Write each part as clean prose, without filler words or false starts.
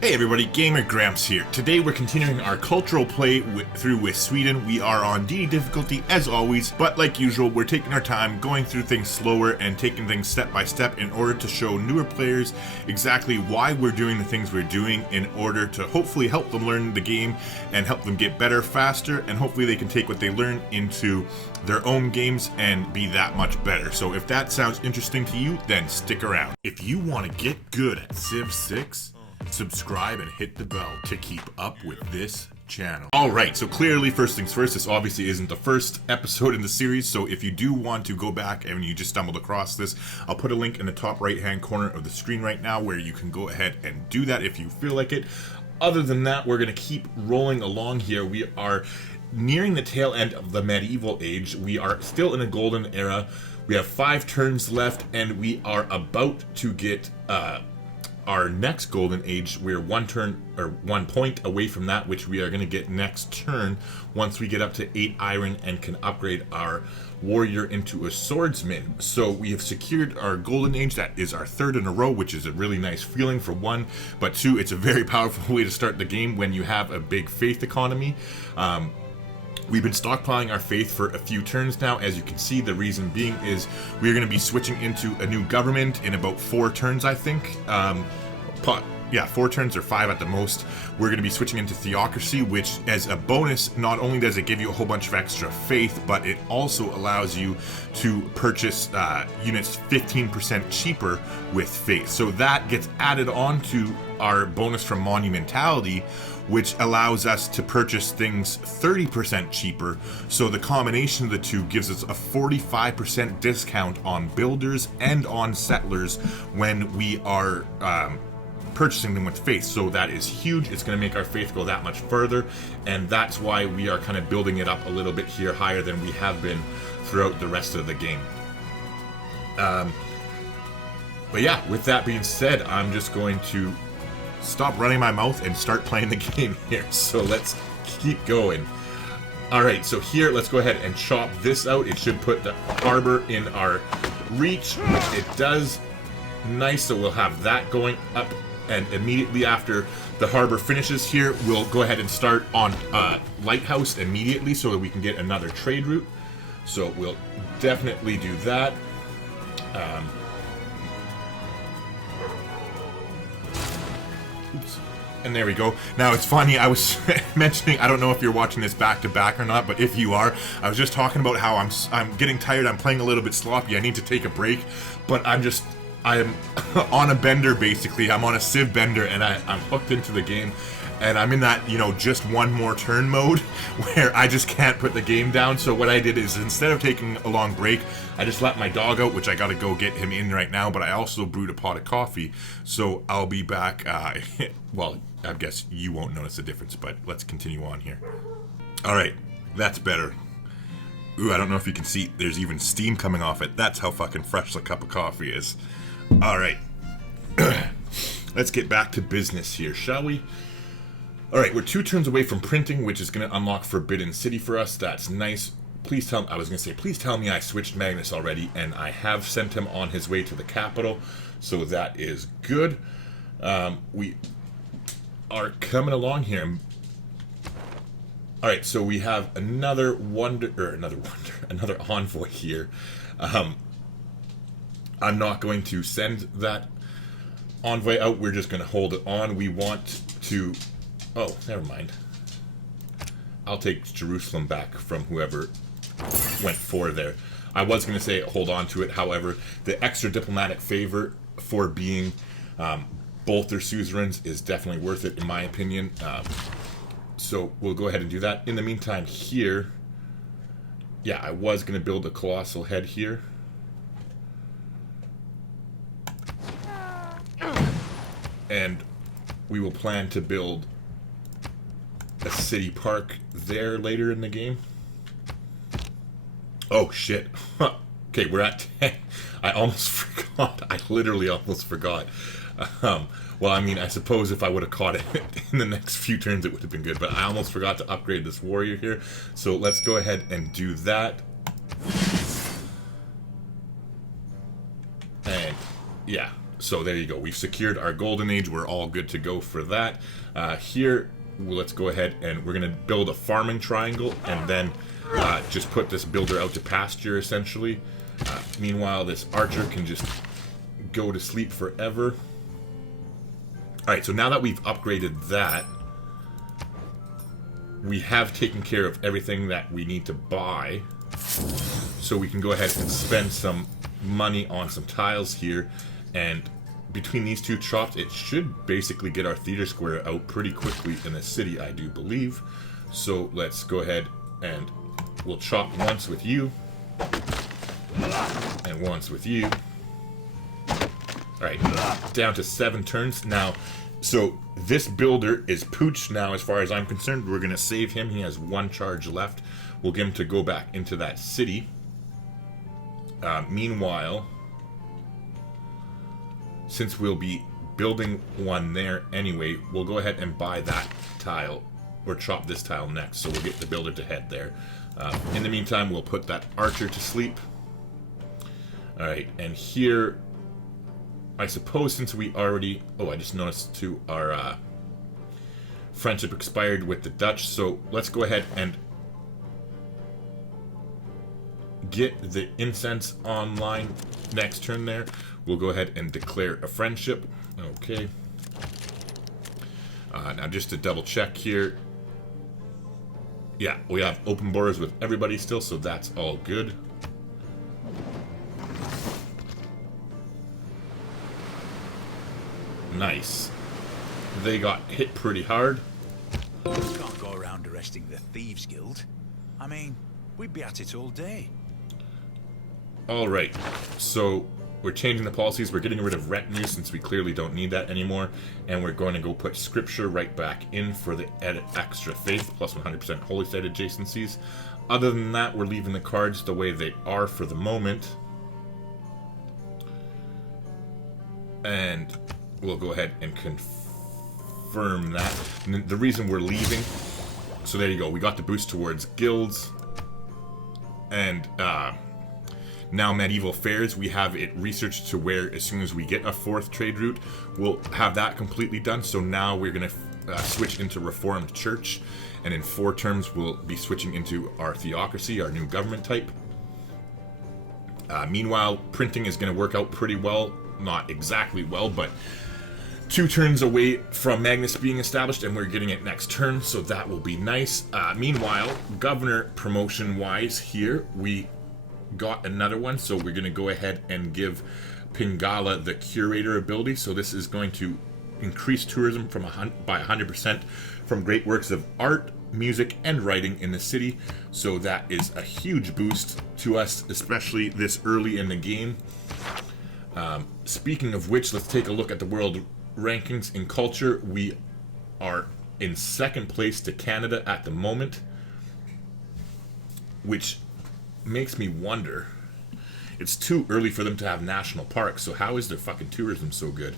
Hey everybody, Gamer Grampz here. Today we're continuing our cultural play through with Sweden. We are on D difficulty as always, but like usual, we're taking our time, going through things slower and taking things step by step in order to show newer players exactly why we're doing the things we're doing in order to hopefully help them learn the game and help them get better faster, and hopefully they can take what they learn into their own games and be that much better. So if that sounds interesting to you, then stick around. If you want to get good at Civ 6, subscribe and hit the bell to keep up with this channel. Alright, so clearly first things first, this obviously isn't the first episode in the series, so if you do want to go back and you just stumbled across this, I'll put a link in the top right hand corner of the screen right now where you can go ahead and do that if you feel like it. Other than that, we're going to keep rolling along here. We are nearing the tail end of the medieval age. We are still in a golden era. We have 5 turns left and we are about to get our next golden age. We're 1 turn or 1 point away from that, which we are going to get next turn once we get up to 8 iron and can upgrade our warrior into a swordsman. So we have secured our golden age. That is our 3rd in a row, which is a really nice feeling for 1, but 2, it's a very powerful way to start the game when you have a big faith economy. We've been stockpiling our faith for a few turns now. As you can see, the reason being is we're going to be switching into a new government in about 4 turns, I think. 4 turns or 5 at the most. We're going to be switching into theocracy, which as a bonus, not only does it give you a whole bunch of extra faith, but it also allows you to purchase units 15% cheaper with faith. So that gets added on to our bonus from monumentality, which allows us to purchase things 30% cheaper. So the combination of the two gives us a 45% discount on builders and on settlers when we are purchasing them with faith. So that is huge. It's going to make our faith go that much further, and that's why we are kind of building it up a little bit here higher than we have been throughout the rest of the game. But yeah, with that being said, I'm just going to stop running my mouth and start playing the game here. So let's keep going. Alright, so here, let's go ahead and chop this out. It should put the harbor in our reach, which it does. Nice, so we'll have that going up, and immediately after the harbor finishes here, we'll go ahead and start on lighthouse immediately so that we can get another trade route. So we'll definitely do that. Oops. And there we go. Now it's funny, I was mentioning, I don't know if you're watching this back to back or not, but if you are, I was just talking about how I'm getting tired, I'm playing a little bit sloppy, I need to take a break, but I am on a bender basically. I'm on a Civ bender and I'm hooked into the game, and I'm in that, just one more turn mode where I just can't put the game down. So what I did is, instead of taking a long break, I just let my dog out, which I gotta go get him in right now, but I also brewed a pot of coffee. So I'll be back, well, I guess you won't notice the difference, but let's continue on here. Alright, that's better. Ooh, I don't know if you can see, there's even steam coming off it. That's how fucking fresh the cup of coffee is. Alright, let's get back to business here, shall we? Alright, we're 2 turns away from printing, which is going to unlock Forbidden City for us. That's nice. Please tell me I switched Magnus already, and I have sent him on his way to the capital, so that is good. We are coming along here. Alright, so we have another envoy here. I'm not going to send that envoy out, we're just going to hold it on. We want to... Oh, never mind. I'll take Jerusalem back from whoever went for there. I was going to say hold on to it, however, the extra diplomatic favor for being both their suzerains is definitely worth it, in my opinion. So we'll go ahead and do that. In the meantime here, yeah, I was going to build a colossal head here. And we will plan to build a city park there later in the game. Oh shit. Okay, we're at 10. I almost forgot. I literally almost forgot. Well, I mean, I suppose if I would have caught it in the next few turns, it would have been good, but I almost forgot to upgrade this warrior here. So let's go ahead and do that. And yeah, So there you go. We've secured our golden age. We're all good to go for that. Here, let's go ahead and we're going to build a farming triangle and then just put this builder out to pasture, essentially. Meanwhile, this archer can just go to sleep forever. Alright, so now that we've upgraded that, we have taken care of everything that we need to buy. So we can go ahead and spend some money on some tiles here. And between these two chops, it should basically get our theater square out pretty quickly in the city, I do believe. So let's go ahead and we'll chop once with you. And once with you. Alright, down to 7 turns. Now, so this builder is pooched now as far as I'm concerned. We're going to save him. He has 1 charge left. We'll get him to go back into that city. Meanwhile, since we'll be building one there anyway, we'll go ahead and buy that tile, or chop this tile next, so we'll get the builder to head there. In the meantime, we'll put that archer to sleep. Alright, and here, I suppose since we already... Oh, I just noticed too, our friendship expired with the Dutch, so let's go ahead and get the incense online next turn there. We'll go ahead and declare a friendship. Okay. Now just to double check here. Yeah, we have open borders with everybody still, so that's all good. Nice. They got hit pretty hard. Can't go around arresting the Thieves Guild. I mean, we'd be at it all day. Alright, so we're changing the policies. We're getting rid of retinue since we clearly don't need that anymore. And we're going to go put scripture right back in for the extra faith, plus 100% holy site adjacencies. Other than that, we're leaving the cards the way they are for the moment. And we'll go ahead and confirm that. And the reason we're leaving... So there you go. We got the boost towards guilds. And, now medieval fairs, we have it researched to where as soon as we get a 4th trade route, we'll have that completely done. So now we're going to switch into Reformed Church, and in 4 terms we'll be switching into our theocracy, our new government type. Meanwhile, printing is going to work out pretty well. Not exactly well, but 2 turns away from Magnus being established, and we're getting it next turn, so that will be nice. Meanwhile, governor promotion-wise here, we got another one, so we're going to go ahead and give Pingala the curator ability. So this is going to increase tourism from by 100% from great works of art, music, and writing in the city. So that is a huge boost to us, especially this early in the game. Speaking of which, let's take a look at the world rankings in culture. We are in 2nd place to Canada at the moment, which makes me wonder. It's too early for them to have national parks, so how is their fucking tourism so good?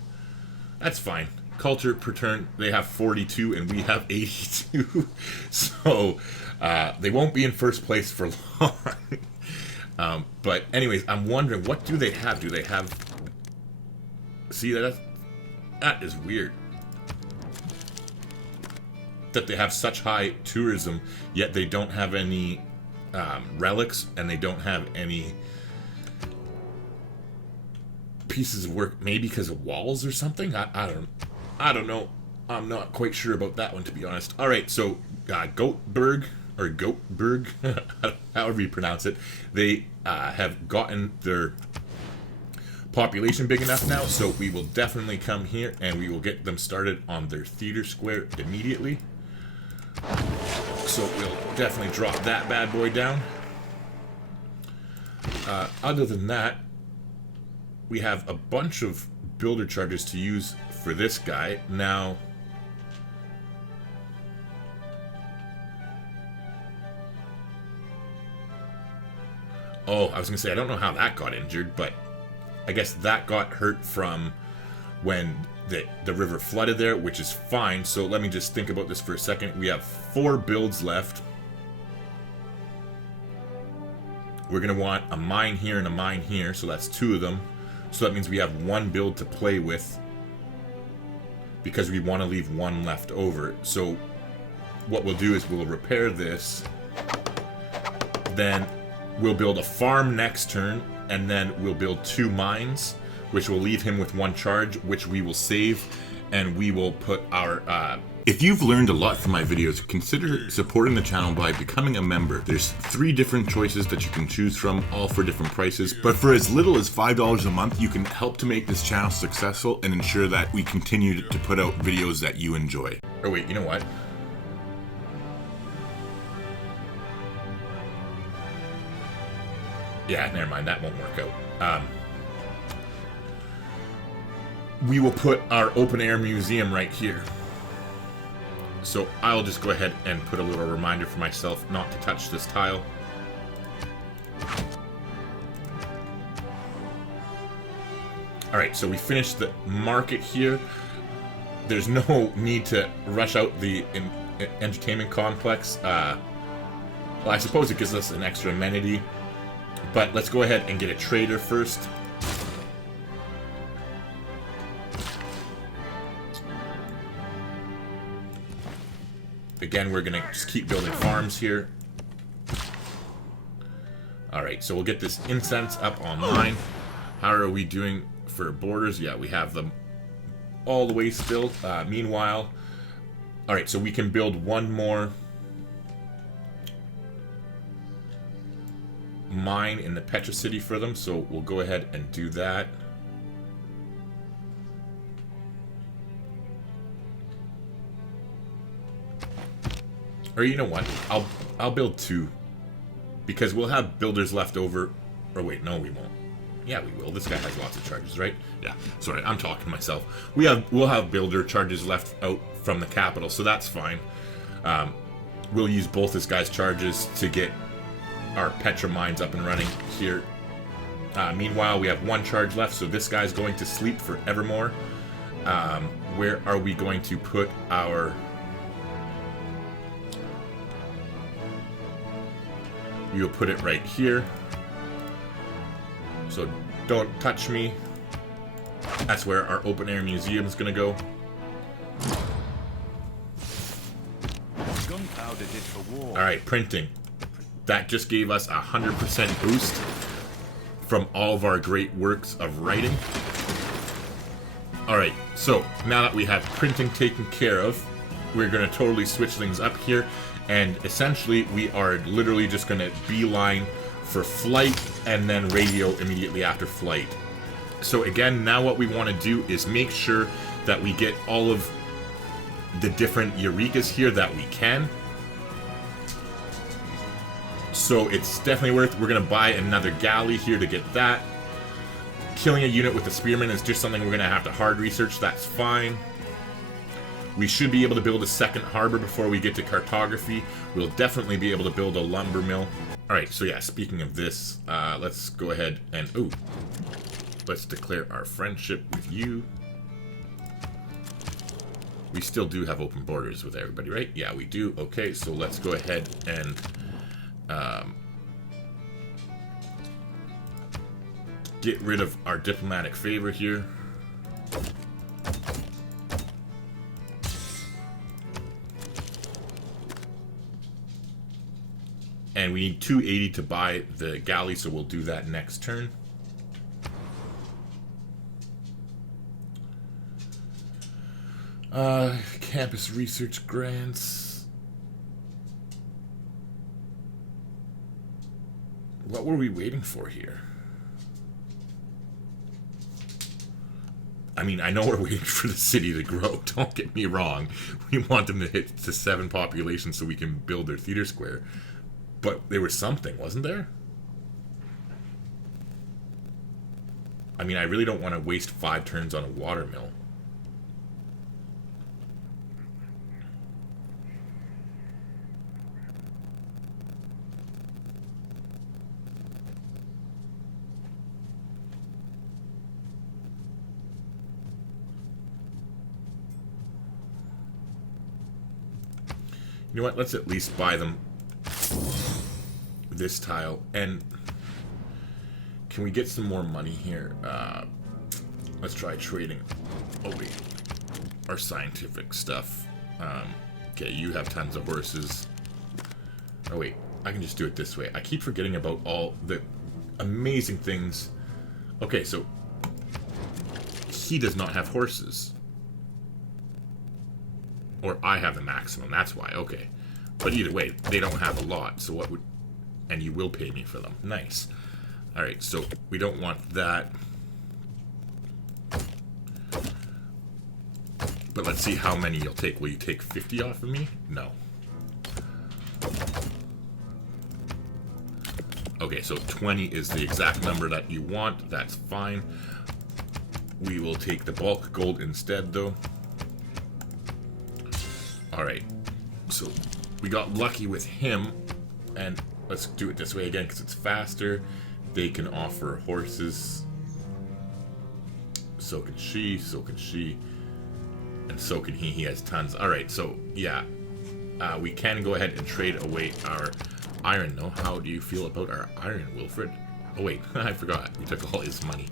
That's fine. Culture per turn, they have 42 and we have 82. So they won't be in 1st place for long. But anyways, I'm wondering, what do they have? Do they have... See, that is weird. That they have such high tourism, yet they don't have any relics, and they don't have any pieces of work, maybe because of walls or something. I don't know. I'm not quite sure about that one, to be honest. All right, so Goatberg, or Goatberg, however you pronounce it, they have gotten their population big enough now, so we will definitely come here and we will get them started on their theater square immediately. So we'll definitely drop that bad boy down. Other than that, we have a bunch of builder charges to use for this guy. Now, oh, I was going to say, I don't know how that got injured, but I guess that got hurt from when the river flooded there, which is fine. So let me just think about this for a second. We have 4 builds left. We're going to want a mine here and a mine here, so that's 2 of them. So that means we have one build to play with because we want to leave one left over. So what we'll do is we'll repair this, then we'll build a farm next turn, and then we'll build 2 mines, which will leave him with 1 charge, which we will save, and we will put our... If you've learned a lot from my videos, consider supporting the channel by becoming a member. There's 3 different choices that you can choose from, all for different prices. But for as little as $5 a month, you can help to make this channel successful and ensure that we continue to put out videos that you enjoy. Oh wait, you know what? Yeah, never mind, that won't work out. We will put our open air museum right here. So I'll just go ahead and put a little reminder for myself not to touch this tile. Alright, so we finished the market here. There's no need to rush out the entertainment complex. Well, I suppose it gives us an extra amenity. But let's go ahead and get a trader first. Again, we're gonna just keep building farms here. Alright, so we'll get this incense up online. How are we doing for borders? Yeah, we have them all the way still. Meanwhile, alright, so we can build 1 more mine in the Petra City for them, so we'll go ahead and do that. Or you know what? I'll build 2 because we'll have builders left over. Or wait, no, we won't. Yeah, we will. This guy has lots of charges, right? Yeah. Sorry, I'm talking to myself. We'll have builder charges left out from the capital, so that's fine. We'll use both this guy's charges to get our Petra mines up and running here. Meanwhile, we have 1 charge left, so this guy's going to sleep forevermore. Where are we going to put our... You'll put it right here. So don't touch me. That's where our open air museum is going to go. Gunpowder did for war. Alright, printing. That just gave us 100% boost from all of our great works of writing. Alright, so now that we have printing taken care of, we're going to totally switch things up here. And essentially, we are literally just going to beeline for flight and then radio immediately after flight. So again, now what we want to do is make sure that we get all of the different Eurekas here that we can. So it's definitely worth, we're going to buy another galley here to get that. Killing a unit with a spearman is just something we're going to have to hard research, that's fine. We should be able to build a second harbor before we get to cartography. We'll definitely be able to build a lumber mill. Alright, so yeah, speaking of this, let's go ahead and, let's declare our friendship with you. We still do have open borders with everybody, right? Yeah, we do. Okay, so let's go ahead and get rid of our diplomatic favor here. And we need 280 to buy the galley, so we'll do that next turn. Campus research grants. What were we waiting for here? I mean, I know we're waiting for the city to grow, don't get me wrong. We want them to hit to 7 population so we can build their theater square. But there was something, wasn't there? I mean, I really don't want to waste 5 turns on a watermill. You know what? Let's at least buy them this tile. And can we get some more money here? Let's try trading. Oh wait, our scientific stuff. Okay, you have tons of horses. Oh wait, I can just do it this way. I keep forgetting about all the amazing things. Okay, so he does not have horses. Or I have the maximum, that's why, okay. But either way, they don't have a lot, so what would... And you will pay me for them. Nice. Alright, so we don't want that. But let's see how many you'll take. Will you take 50 off of me? No. Okay, so 20 is the exact number that you want. That's fine. We will take the bulk gold instead, though. Alright. So, we got lucky with him. And let's do it this way again, because it's faster. They can offer horses. So can she, so can she. And so can he. He has tons. Alright, so, yeah. We can go ahead and trade away our iron, though. How do you feel about our iron, Wilfred? Oh, wait. I forgot. We took all his money.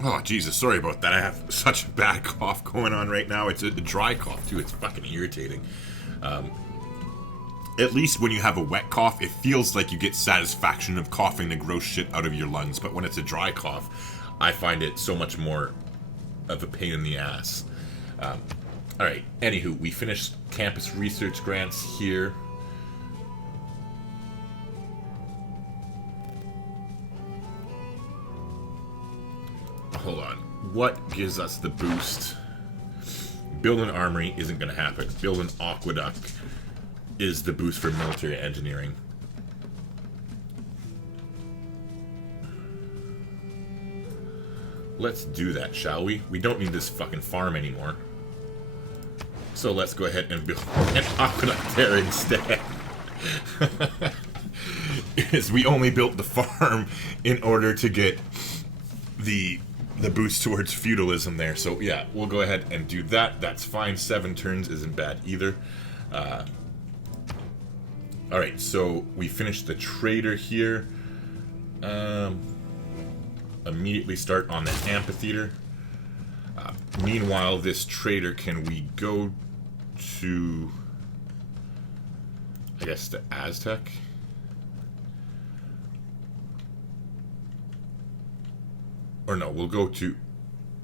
Oh, Jesus, sorry about that. I have such a bad cough going on right now. It's a dry cough, too. It's fucking irritating. At least when you have a wet cough, it feels like you get satisfaction of coughing the gross shit out of your lungs. But when it's a dry cough, I find it so much more of a pain in the ass. Alright, anywho, we finished campus research grants here. Hold on. What gives us the boost? Build an armory isn't going to happen. Build an aqueduct is the boost for military engineering. Let's do that, shall we? We don't need this fucking farm anymore. So let's go ahead and build an aqueduct there instead. Because we only built the farm in order to get the boost towards feudalism there. So yeah, we'll go ahead and do that. That's fine. 7 turns isn't bad either. Alright, so we finished the trader here. Immediately start on the amphitheater. Meanwhile, this trader, can we go to, I guess, the Aztec? Or no, we'll go to...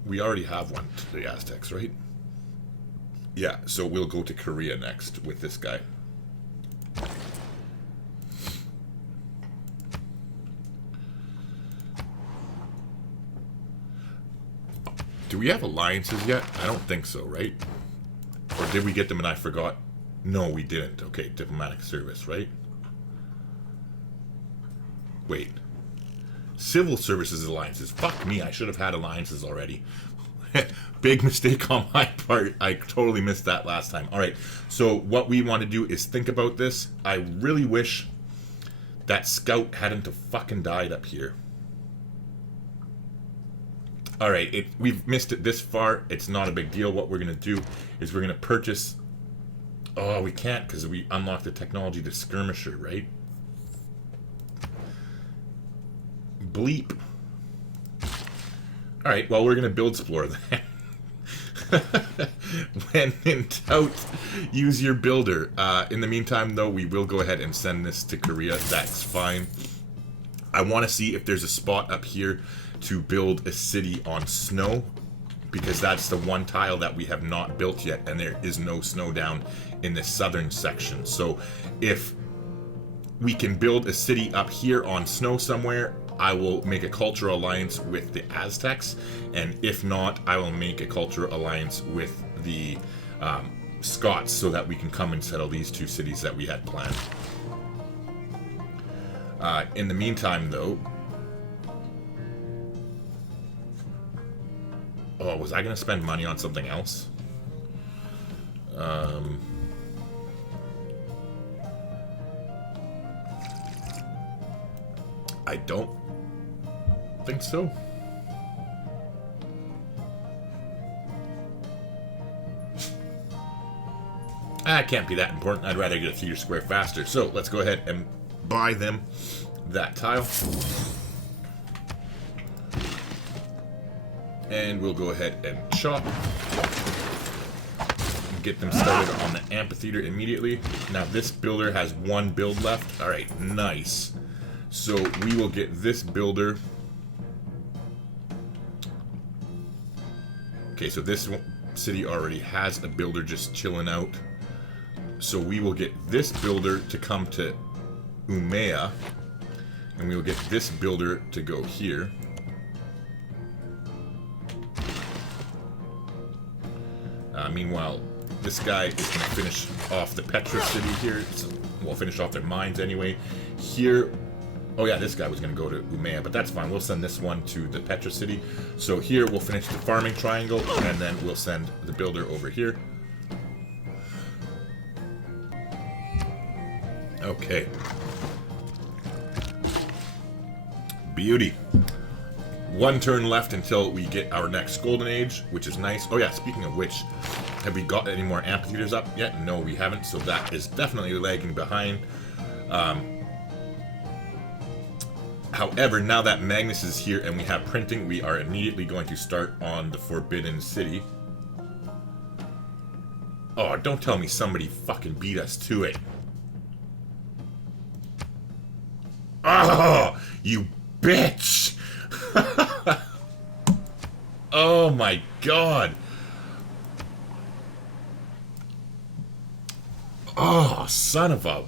We already have one to the Aztecs, right? Yeah, so we'll go to Korea next with this guy. Do we have alliances yet? I don't think so, right? Or did we get them and I forgot? No, we didn't. Okay, diplomatic service, right? Wait. Civil services alliances. Fuck me, I should have had alliances already. Big mistake on my part. I totally missed that last time. Alright, so what we want to do is think about this. I really wish that scout hadn't have fucking died up here. Alright, we've missed it this far. It's not a big deal. What we're going to do is we're going to purchase... Oh, we can't because we unlocked the technology to skirmisher, right? Bleep. Alright, well, we're going to build explore then. When in doubt, use your builder. In the meantime, though, we will go ahead and send this to Korea. That's fine. I want to see if there's a spot up here to build a city on snow, because that's the one tile that we have not built yet, and there is no snow down in the southern section. So if we can build a city up here on snow somewhere, I will make a cultural alliance with the Aztecs, and if not, I will make a cultural alliance with the Scots so that we can come and settle these 2 cities that we had planned. In the meantime, though... Oh, was I going to spend money on something else? I don't think so. it can't be that important. I'd rather get a theater square faster. So let's go ahead and buy them that tile. And we'll go ahead and chop. Get them started on the amphitheater immediately. Now this builder has one build left. Alright, nice. So we will get this builder. Okay, so this city already has a builder just chilling out. So we will get this builder to come to Umea. And we will get this builder to go here. Meanwhile, this guy is going to finish off the Petra city here. So we'll finish off their mines anyway. Here, oh yeah, this guy was going to go to Umea, but that's fine. We'll send this one to the Petra city. So here we'll finish the farming triangle, and then we'll send the builder over here. Okay. Beauty. One turn left until we get our next golden age, which is nice. Oh yeah, speaking of which, have we got any more amphitheaters up yet? No, we haven't, so that is definitely lagging behind. However, now that Magnus is here and we have printing, we are immediately going to start on the Forbidden City. Oh, don't tell me somebody fucking beat us to it. Oh, you bitch! Oh my god. Oh, son of a...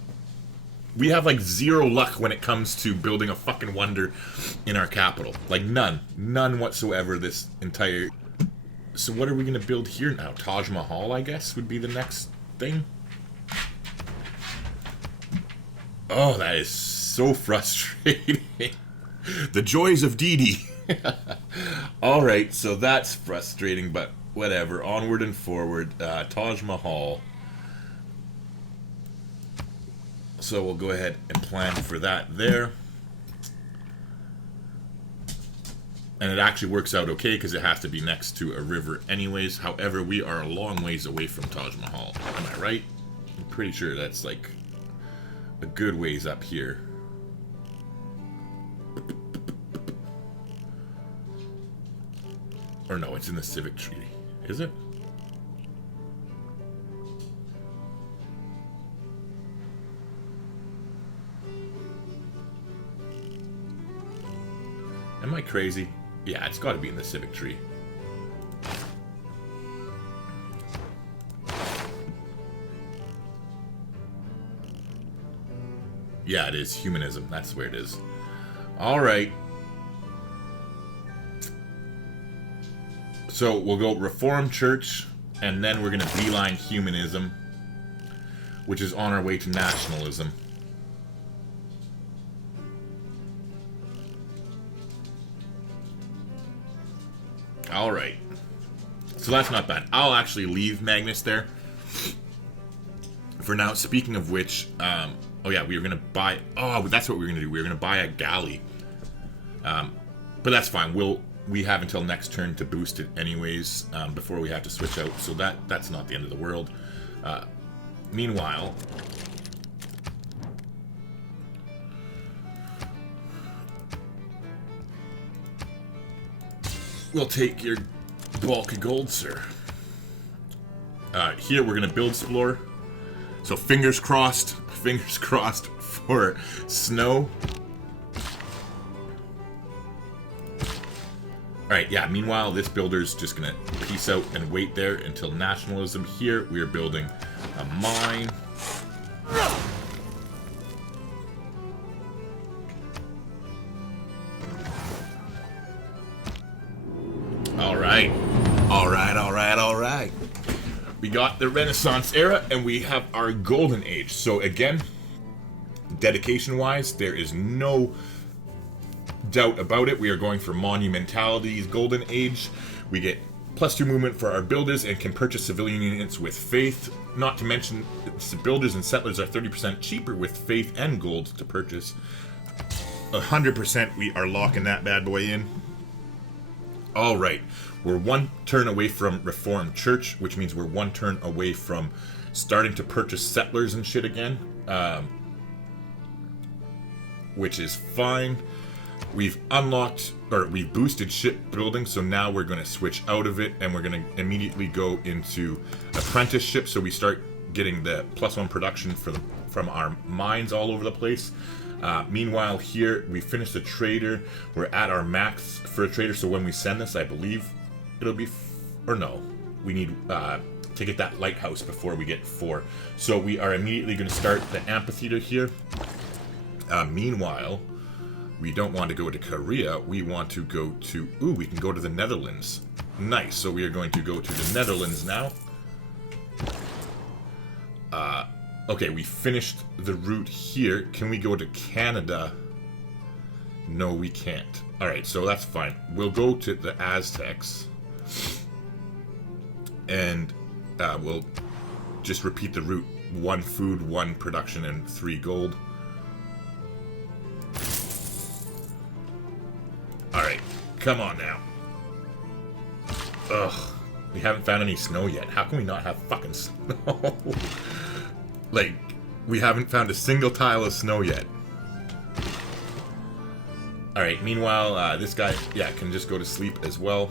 We have like zero luck when it comes to building a fucking wonder in our capital. Like none. None whatsoever this entire... So what are we going to build here now? Taj Mahal, I guess, would be the next thing. Oh, that is so frustrating. The joys of Deity. Alright, so that's frustrating, but whatever. Onward and forward. Taj Mahal. So we'll go ahead and plan for that there. And it actually works out okay because it has to be next to a river anyways. However, we are a long ways away from Taj Mahal. Am I right? I'm pretty sure that's like a good ways up here. Or no, it's in the Civic Treaty. Is it? Am I crazy? Yeah, it's got to be in the Civic Tree. Yeah, it is. Humanism. That's where it is. Alright. So we'll go Reformed Church, and then we're going to beeline humanism, which is on our way to nationalism. Alright. So that's not bad. I'll actually leave Magnus there for now. Speaking of which, oh yeah, we were going to buy... Oh, that's what we were going to do. We were going to buy a galley. But that's fine. We have until next turn to boost it anyways, before we have to switch out. So that's not the end of the world. Meanwhile... We'll take your bulk of gold, sir. Here we're going to build explore. So fingers crossed for snow. Alright, yeah, meanwhile, this builder's just going to peace out and wait there until nationalism. Here, we are building a mine. Alright. We got the Renaissance era, and we have our Golden Age. So again, dedication-wise, there is no doubt about it. We are going for Monumentality's Golden Age. We get +2 movement for our builders and can purchase civilian units with faith. Not to mention, builders and settlers are 30% cheaper with faith and gold to purchase. 100% we are locking that bad boy in. Alright. We're one turn away from Reformed Church, which means we're one turn away from starting to purchase settlers and shit again, which is fine. We've unlocked, or we've boosted shipbuilding, so now we're going to switch out of it, and we're going to immediately go into apprenticeship, so we start getting the +1 production from our mines all over the place. Meanwhile, here, we finished the trader. We're at our max for a trader, so when we send this, I believe it'll be... or no, we need to get that lighthouse before we get 4. So we are immediately going to start the amphitheater here. Meanwhile... we don't want to go to Korea, we want to go to... ooh, we can go to the Netherlands. Nice, so we are going to go to the Netherlands now. Okay, we finished the route here. Can we go to Canada? No, we can't. Alright, so that's fine. We'll go to the Aztecs. And we'll just repeat the route. 1 food, 1 production, and 3 gold. Alright, come on now. Ugh, we haven't found any snow yet. How can we not have fucking snow? Like, we haven't found a single tile of snow yet. Alright, meanwhile, this guy, yeah, can just go to sleep as well.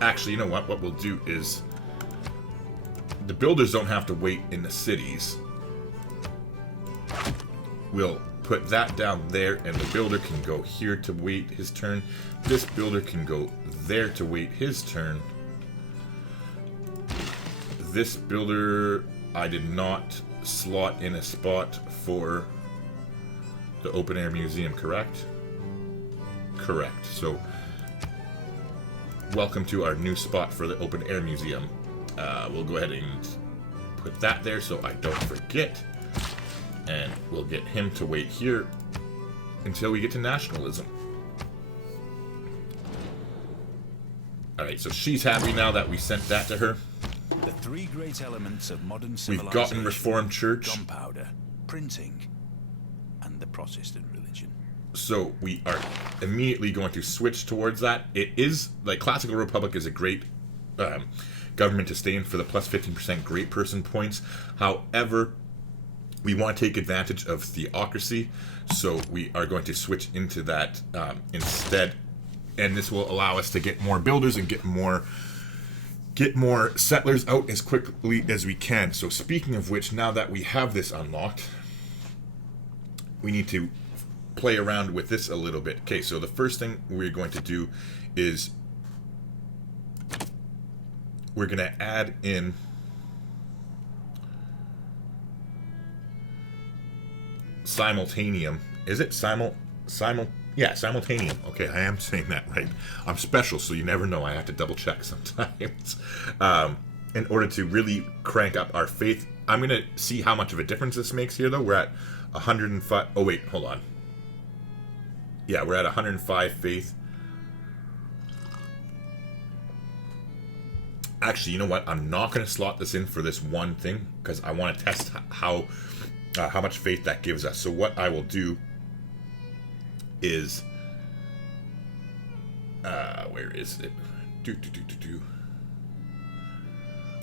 Actually, you know what? What we'll do is... the builders don't have to wait in the cities. We'll put that down there, and the builder can go here to wait his turn. This builder can go there to wait his turn. This builder, I did not slot in a spot for the open air museum, correct? Correct. So, welcome to our new spot for the open air museum. We'll go ahead and put that there so I don't forget. And we'll get him to wait here until we get to nationalism. Alright, so she's happy now that we sent that to her. The 3 great elements of modern civilization: we've gotten Reformed Church, gunpowder, printing, and the Protestant religion. So we are immediately going to switch towards that. It is, like, Classical Republic is a great government to stay in for the plus 15% great person points. However, we want to take advantage of theocracy, so we are going to switch into that instead, and this will allow us to get more builders and get more settlers out as quickly as we can. So speaking of which, now that we have this unlocked, we need to play around with this a little bit. Okay, so the first thing we're going to do is we're going to add in simultaneum. Is it yeah, simultaneum. Okay, I am saying that right. I'm special, so you never know. I have to double check sometimes. In order to really crank up our faith. I'm going to see how much of a difference this makes here, though. We're at 105. Oh, wait, hold on. Yeah, we're at 105 faith. Actually, you know what? I'm not going to slot this in for this one thing, because I want to test how much faith that gives us. So what I will do is, where is it?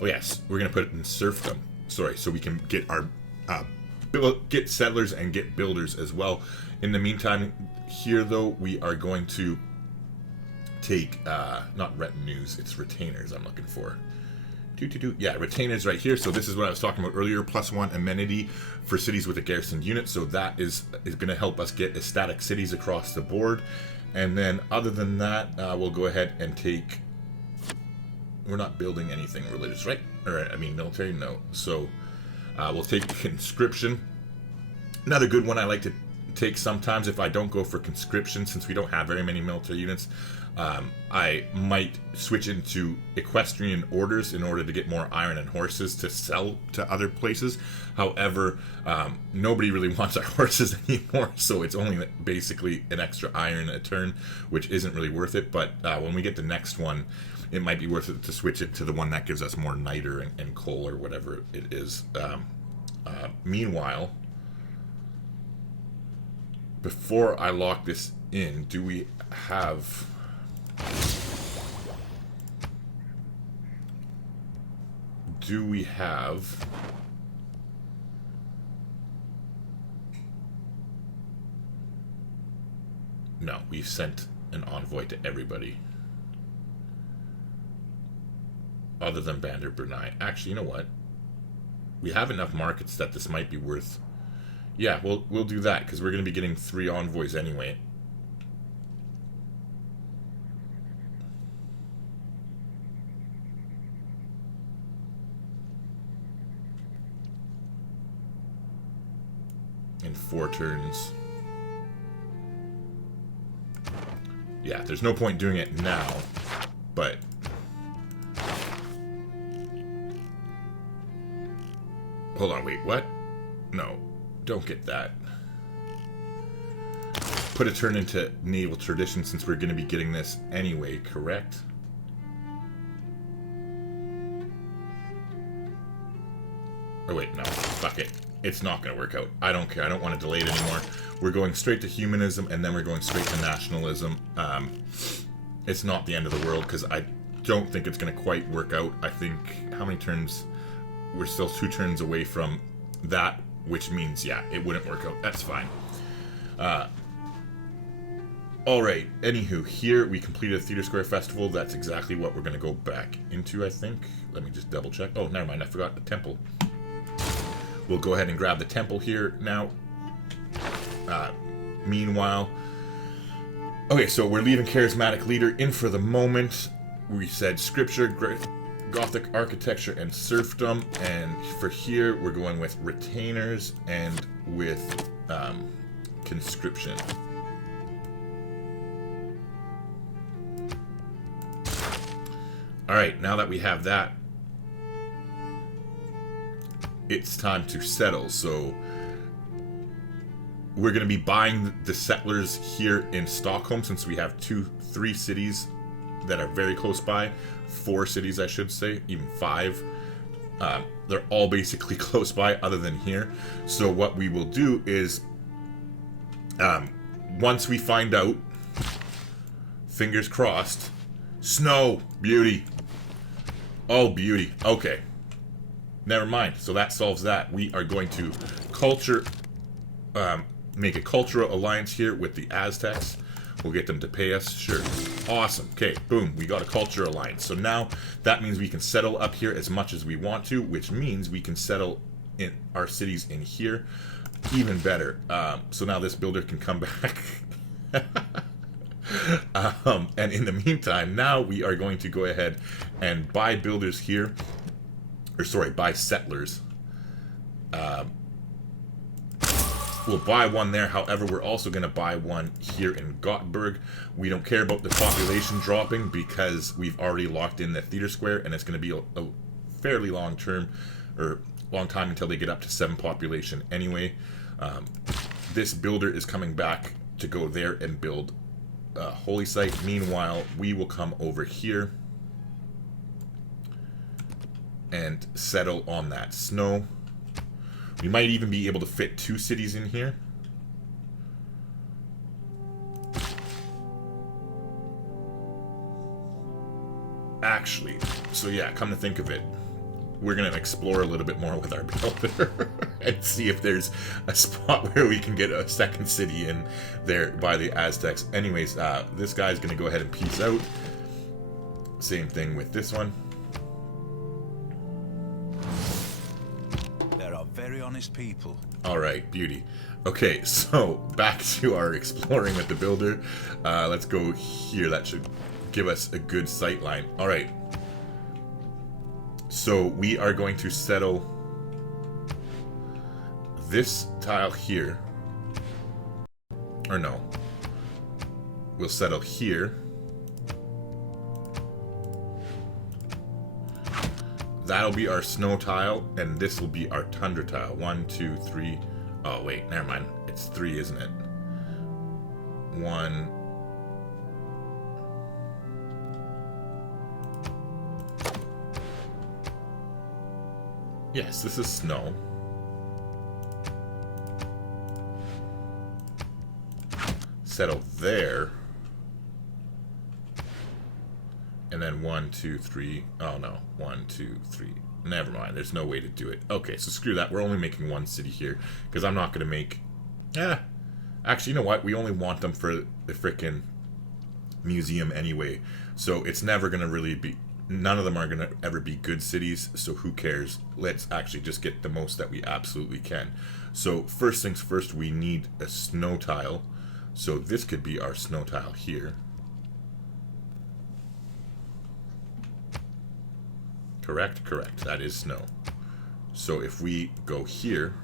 Oh yes, we're gonna put it in serfdom. Sorry, so we can get our get settlers and get builders as well. In the meantime, here though, we are going to take not retinues, it's retainers. I'm looking for. Yeah, retainers right here. So this is what I was talking about earlier, +1 amenity for cities with a garrison unit. So that is going to help us get ecstatic cities across the board. And then other than that, we'll go ahead and take... we're not building anything religious, right? Or, I mean, military? No. So we'll take Conscription. Another good one I like to take sometimes if I don't go for Conscription, since we don't have very many military units. I might switch into equestrian orders in order to get more iron and horses to sell to other places. However, nobody really wants our horses anymore, so it's only basically an extra iron a turn, which isn't really worth it. But when we get the next one, it might be worth it to switch it to the one that gives us more niter and coal or whatever it is. Meanwhile, before I lock this in, do we have... No, we've sent an envoy to everybody. Other than Bandar Brunei. Actually, you know what? We have enough markets that this might be worth... Yeah, we'll do that, because we're going to be getting 3 envoys anyway. In 4 turns. Yeah, there's no point doing it now, but... Hold on, wait, what? No, don't get that. Put a turn into naval tradition since we're going to be getting this anyway, correct? Oh wait, no, fuck it. It's not going to work out. I don't care. I don't want to delay it anymore. We're going straight to humanism, and then we're going straight to nationalism. It's not the end of the world, because I don't think it's going to quite work out. I think... How many turns? We're still 2 turns away from that, which means, yeah, it wouldn't work out. That's fine. Alright, anywho, here we completed a Theater Square Festival. That's exactly what we're going to go back into, I think. Let me just double check. Oh, never mind, I forgot the temple. We'll go ahead and grab the temple here now. Meanwhile... Okay, so we're leaving Charismatic Leader in for the moment. We said Scripture, Gothic Architecture, and Serfdom. And for here, we're going with Retainers and with Conscription. Alright, now that we have that, it's time to settle. So we're going to be buying the settlers here in Stockholm, since we have 3 cities that are very close by. 4 cities, I should say, even 5. They're all basically close by other than here. So what we will do is, once we find out, fingers crossed, snow, beauty. Oh, beauty. Okay. Never mind. So that solves that. We are going to make a cultural alliance here with the Aztecs. We'll get them to pay us. Sure. Awesome. Okay, boom. We got a culture alliance. So now that means we can settle up here as much as we want to, which means we can settle in our cities in here. Even better. So now this builder can come back. And in the meantime, now we are going to go ahead and buy builders here. Or sorry, buy settlers. We'll buy one there. However, we're also going to buy one here in Gothenburg. We don't care about the population dropping because we've already locked in the theater square, and it's going to be a fairly long term, or long time until they get up to 7 population anyway. This builder is coming back to go there and build a holy site. Meanwhile, we will come over here and settle on that snow. We might even be able to fit 2 cities in here. Actually, so yeah, come to think of it, we're going to explore a little bit more with our builder and see if there's a spot where we can get a 2nd city in there by the Aztecs. Anyways, this guy's going to go ahead and peace out. Same thing with this one. Very honest people. Alright, beauty. Okay, so back to our exploring with the builder. Let's go here. That should give us a good sight line. Alright. So we are going to settle this tile here. Or no. We'll settle here. That'll be our snow tile, and this will be our tundra tile. 1, 2, 3. Oh, wait, never mind. It's 3, isn't it? 1. Yes, this is snow. Settle there. And then 1, 2, 3. Oh no. 1, 2, 3. Never mind. There's no way to do it. Okay, so screw that. We're only making 1 city here. Because I'm not going to make... Actually, you know what? We only want them for the frickin' museum anyway. So it's never going to really be... None of them are going to ever be good cities, so who cares? Let's actually just get the most that we absolutely can. So first things first, we need a snow tile. So this could be our snow tile here. Correct? Correct. That is snow. So if we go here...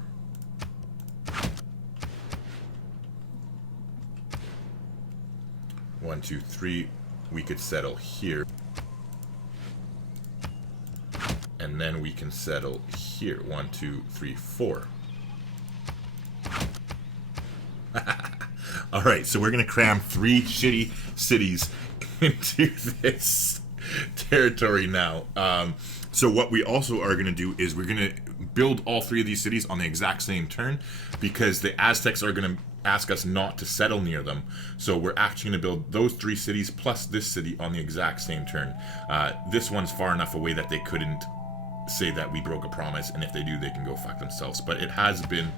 1, 2, 3, we could settle here. And then we can settle here. 1, 2, 3, 4. Alright, so we're going to cram 3 shitty cities into this territory now. So what we also are going to do is we're going to build all 3 of these cities on the exact same turn, because the Aztecs are going to ask us not to settle near them. So we're actually going to build those 3 cities plus this city on the exact same turn. This one's far enough away that they couldn't say that we broke a promise, and if they do, they can go fuck themselves. But it has been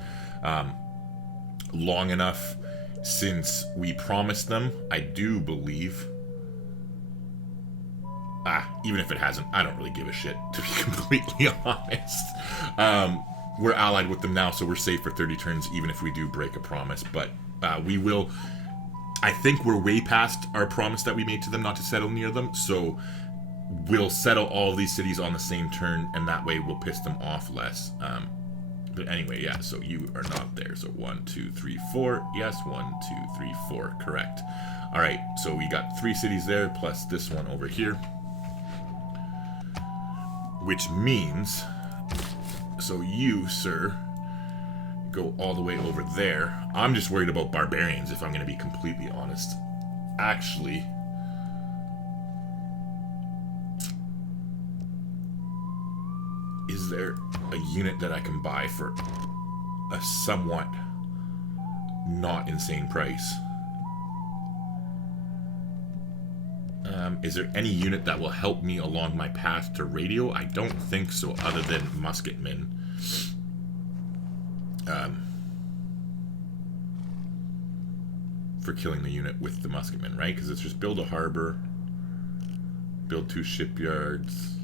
long enough since we promised them, I do believe. Even if it hasn't, I don't really give a shit, to be completely honest. We're allied with them now, so we're safe for 30 turns, even if we do break a promise. But we will... I think we're way past our promise that we made to them not to settle near them, so we'll settle all these cities on the same turn, and that way we'll piss them off less. But anyway, yeah, so you are not there. So 1, 2, 3, 4. Yes, 1, 2, 3, 4. Correct. Alright, so we got 3 cities there, plus this one over here. Which means... So you, sir, go all the way over there. I'm just worried about barbarians, if I'm going to be completely honest. Actually... Is there a unit that I can buy for a somewhat not insane price? Is there any unit that will help me along my path to radio? I don't think so, other than musketmen. For killing the unit with the musketmen, right? Because it's just build a harbor, build 2 shipyards,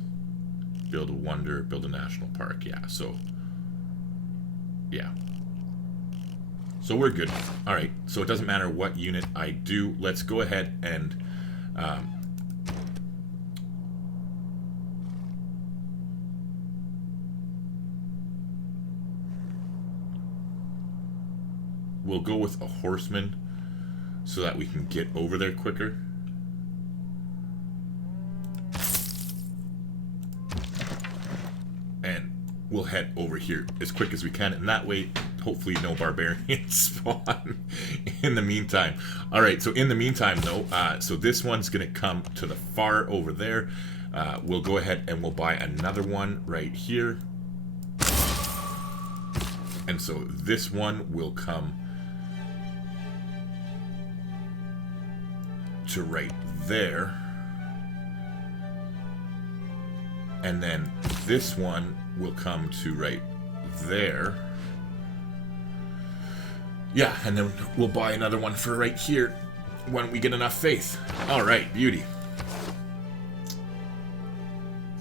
build a wonder, build a national park. Yeah, so... Yeah. So we're good. Alright, so it doesn't matter what unit I do. Let's go ahead and... we'll go with a horseman so that we can get over there quicker. And we'll head over here as quick as we can, and that way hopefully no barbarians spawn in the meantime. Alright, so in the meantime though, so this one's gonna come to the far over there. We'll go ahead and we'll buy another one right here. And so this one will come to right there. And then this one will come to right there. Yeah, and then we'll buy another one for right here when we get enough faith. Alright, beauty.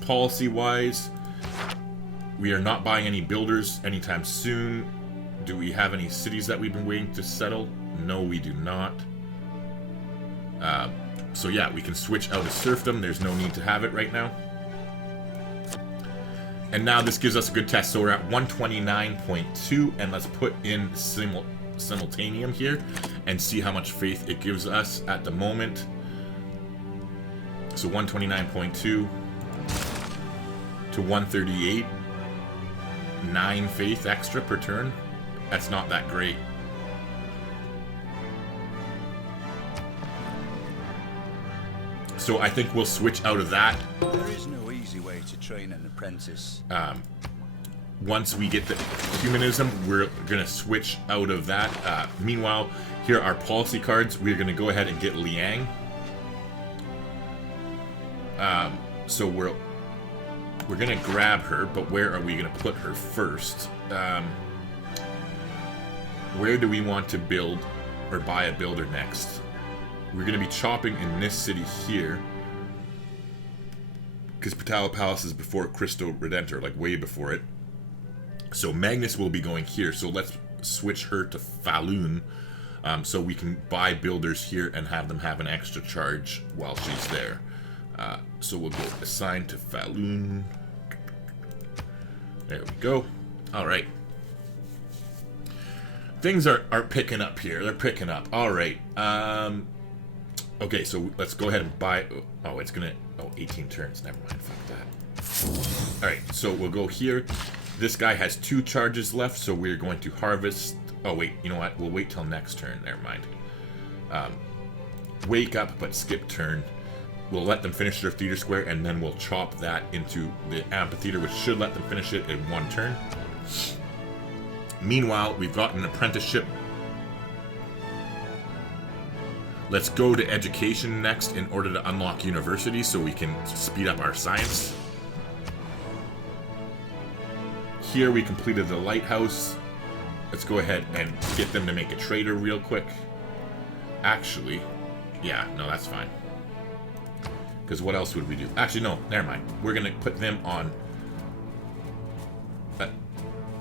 Policy-wise, we are not buying any builders anytime soon. Do we have any cities that we've been waiting to settle? No, we do not. So yeah, we can switch out of serfdom. There's no need to have it right now. And now this gives us a good test. So we're at 129.2, and let's put in simultaneum here and see how much faith it gives us at the moment. So 129.2 to 138. 9 faith extra per turn. That's not that great. So I think we'll switch out of that. There is no easy way to train an apprentice. Once we get the humanism, we're going to switch out of that. Meanwhile, here are policy cards. We're going to go ahead and get Liang. So we're going to grab her, but where are we going to put her first? Where do we want to build or buy a builder next. We're going to be chopping in this city here. Because Patala Palace is before Cristo Redentor, like way before it. So Magnus will be going here. So let's switch her to Falun. So we can buy builders here and have them have an extra charge while she's there. So we'll go assign to Falun. There we go. Alright. Things are picking up here. They're picking up. Alright. Okay, so let's go ahead and buy... Oh, it's gonna... Oh, 18 turns. Never mind. Fuck that. Alright, so we'll go here. This guy has 2 charges left, so we're going to harvest... Oh, wait. You know what? We'll wait till next turn. Never mind. Wake up, but skip turn. We'll let them finish their theater square, and then we'll chop that into the amphitheater, which should let them finish it in 1 turn. Meanwhile, we've got an apprenticeship. Let's go to education next in order to unlock university so we can speed up our science. Here we completed the lighthouse. Let's go ahead and get them to make a trader real quick. Actually, yeah, no, that's fine. Because what else would we do? Actually, no, never mind. We're going to put them on a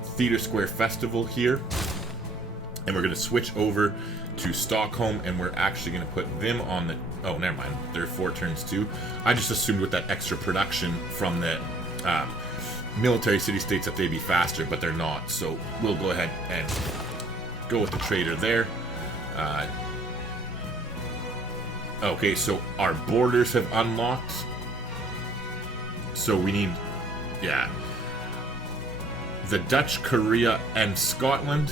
Theater Square Festival here. And we're going to switch over to Stockholm, and we're actually going to put them on the... Oh, never mind. They're 4 turns too. I just assumed with that extra production from the military city-states that they'd be faster, but they're not. So we'll go ahead and go with the trader there. Okay, so our borders have unlocked. So we need... Yeah. The Dutch, Korea, and Scotland.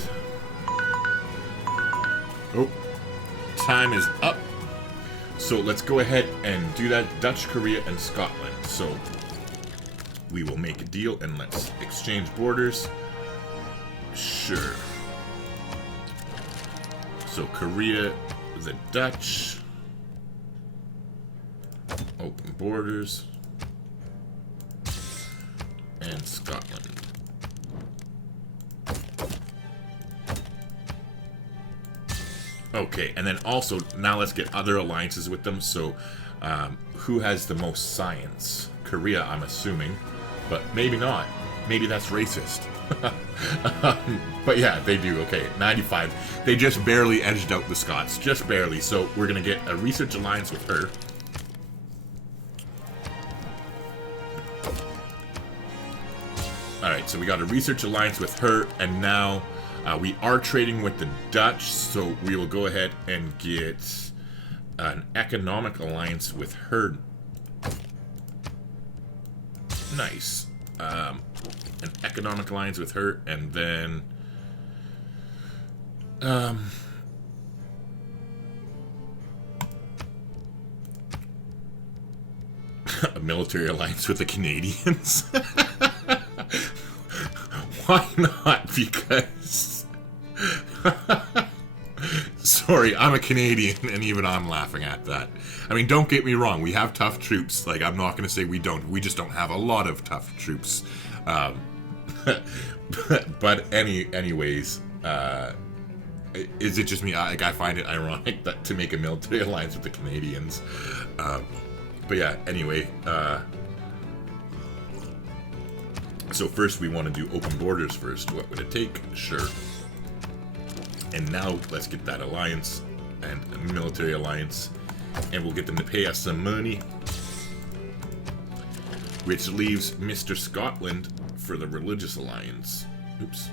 Oh, time is up. So let's go ahead and do that. Dutch, Korea, and Scotland. So we will make a deal and let's exchange borders. Sure. So Korea, the Dutch. Open borders. And Scotland. Okay, and then also, now let's get other alliances with them. So, who has the most science? Korea, I'm assuming. But maybe not. Maybe that's racist. But yeah, they do. Okay, 95. They just barely edged out the Scots. Just barely. So, we're going to get a research alliance with her. Alright, so we got a research alliance with her, and now... we are trading with the Dutch, so we will go ahead and get an economic alliance with her. Nice. An economic alliance with her, and then... a military alliance with the Canadians. Why not? Because... Sorry, I'm a Canadian, and even I'm laughing at that. I mean, don't get me wrong, we have tough troops. Like, I'm not going to say we don't. We just don't have a lot of tough troops. But anyways, is it just me? I find it ironic that to make a military alliance with the Canadians. But yeah, anyway, so first we want to do open borders first. What would it take? Sure. And now let's get that alliance and a military alliance. And we'll get them to pay us some money. Which leaves Mr. Scotland for the religious alliance. Oops.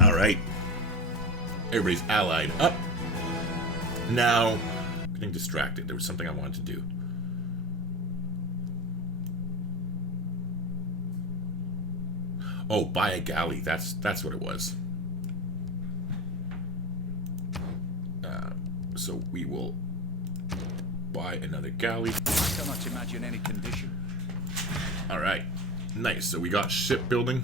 Alright. Everybody's allied up. Now, getting distracted. There was something I wanted to do. Oh, buy a galley. That's what it was. So we will buy another galley. I cannot imagine any condition. All right, nice. So we got shipbuilding.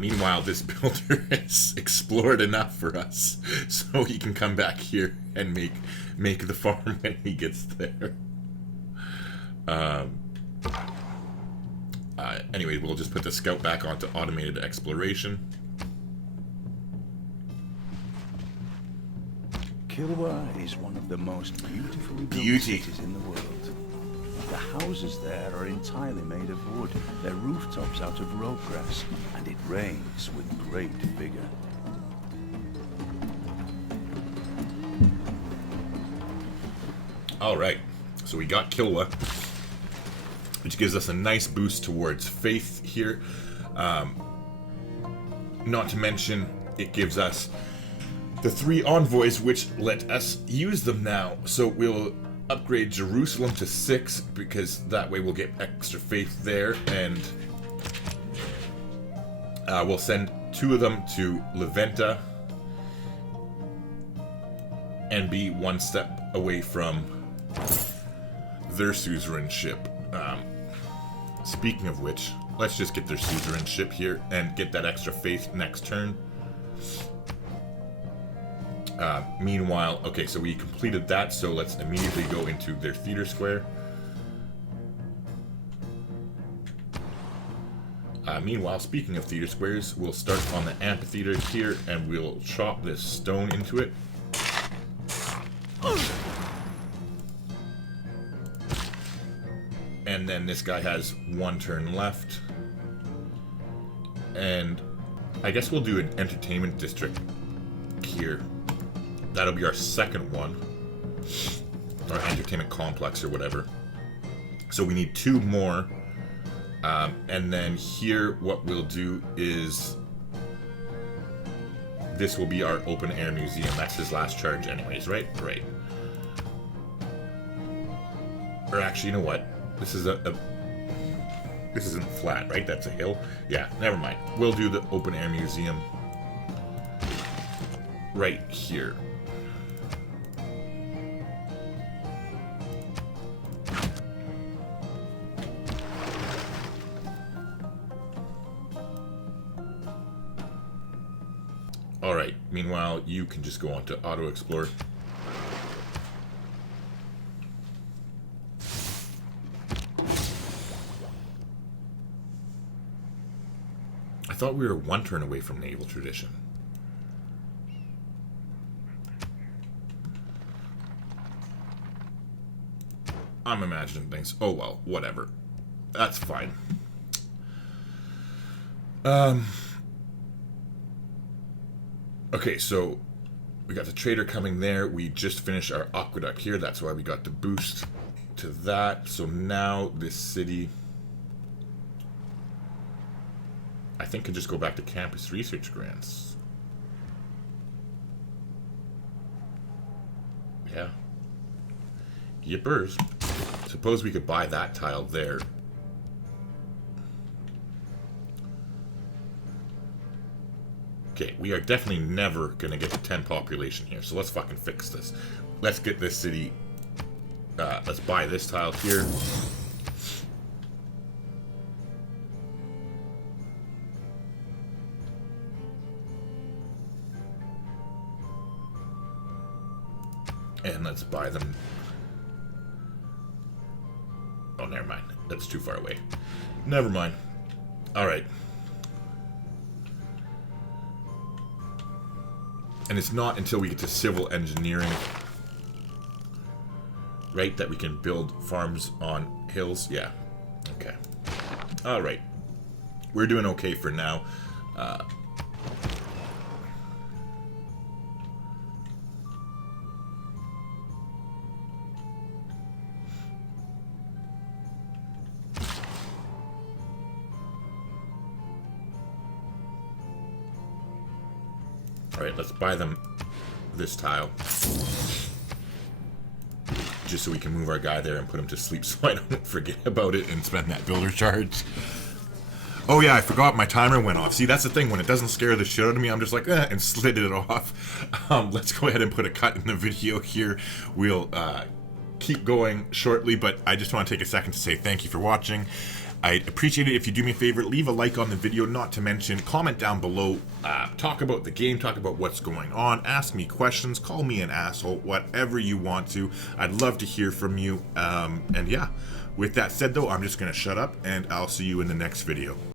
Meanwhile, this builder has explored enough for us, so he can come back here and make the farm when he gets there. Anyway, we'll just put the scout back onto automated exploration. Kilwa is one of the most beautifully built cities in the world. The houses there are entirely made of wood, their rooftops out of road grass, and it rains with great vigor. Alright, so we got Kilwa, which gives us a nice boost towards faith here. Not to mention, it gives us the 3 envoys, which let us use them now. So we'll upgrade Jerusalem to 6, because that way we'll get extra faith there, and we'll send 2 of them to Leventa and be 1 step away from their suzerainship. Speaking of which, let's just get their suzerainship here and get that extra faith next turn. Meanwhile, okay, so we completed that, so let's immediately go into their theater square. Meanwhile, speaking of theater squares, we'll start on the amphitheater here, and we'll chop this stone into it. And then this guy has 1 turn left. And I guess we'll do an entertainment district here. That'll be our second one. Or entertainment complex or whatever. So we need 2 more. And then here what we'll do is... this will be our open air museum. That's his last charge anyways, right? Right. Or actually, you know what? This is this isn't flat, right? That's a hill. Yeah, never mind. We'll do the open air museum right here. Alright, meanwhile, you can just go on to auto explore. I thought we were 1 turn away from naval tradition. I'm imagining things. Oh well, whatever. That's fine. Okay, so we got the trader coming there. We just finished our aqueduct here. That's why we got the boost to that. So now this city, I think, could just go back to campus research grants. Yeah. Yippers. Suppose we could buy that tile there. Okay, we are definitely never going to get to 10 population here, so let's fucking fix this. Let's get this city... let's buy this tile here. And let's buy them... oh, never mind. That's too far away. Never mind. Alright. And it's not until we get to civil engineering, right, that we can build farms on hills. Yeah. Okay. Alright. We're doing okay for now. Alright, let's buy them this tile. Just so we can move our guy there and put him to sleep so I don't forget about it and spend that builder charge. Oh yeah, I forgot my timer went off. See, that's the thing. When it doesn't scare the shit out of me, I'm just like, eh, and slid it off. Let's go ahead and put a cut in the video here. We'll keep going shortly, but I just want to take a second to say thank you for watching. I'd appreciate it if you do me a favor, leave a like on the video, not to mention comment down below, talk about the game, talk about what's going on, ask me questions, call me an asshole, whatever you want to. I'd love to hear from you. And yeah, with that said though, I'm just going to shut up and I'll see you in the next video.